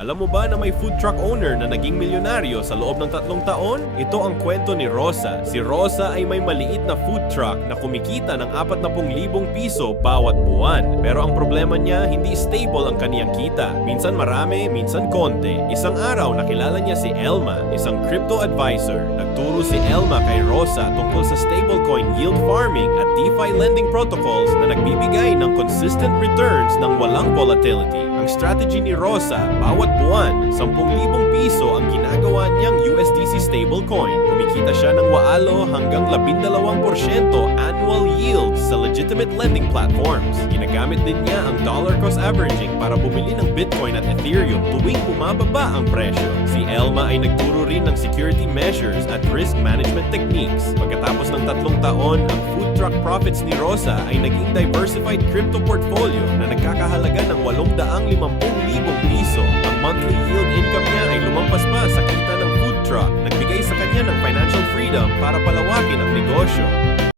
Alam mo ba na may food truck owner na naging milyonaryo sa loob ng 3 taon? Ito ang kwento ni Rosa. Si Rosa ay may maliit na food truck na kumikita ng 40,000 piso bawat buwan. Pero ang problema niya, hindi stable ang kaniyang kita. Minsan marami, minsan konti. Isang araw nakilala niya si Elma, isang crypto advisor. Nagturo si Elma kay Rosa tungkol sa stablecoin yield farming at DeFi lending protocols na nagbibigay ng consistent returns ng walang volatility. Ang strategy ni Rosa, bawat buwan, 10,000 piso ang ginagawa niyang USDC stablecoin. Kumikita siya ng waalo hanggang 12% annual yield sa legitimate lending platforms. Ginagamit din niya ang dollar cost averaging para bumili ng Bitcoin at Ethereum tuwing bumababa ang presyo. Si Elma ay nagturo rin ng security measures at risk management techniques. Pagkatapos ng 3 taon, ang food truck profits ni Rosa ay naging diversified crypto portfolio na nagkakahalaga ng 850,000 piso. Ang monthly yield income niya ay lumampas pa sa kita ng food truck, nagbigay sa kanya ng financial freedom para palawakin ang negosyo.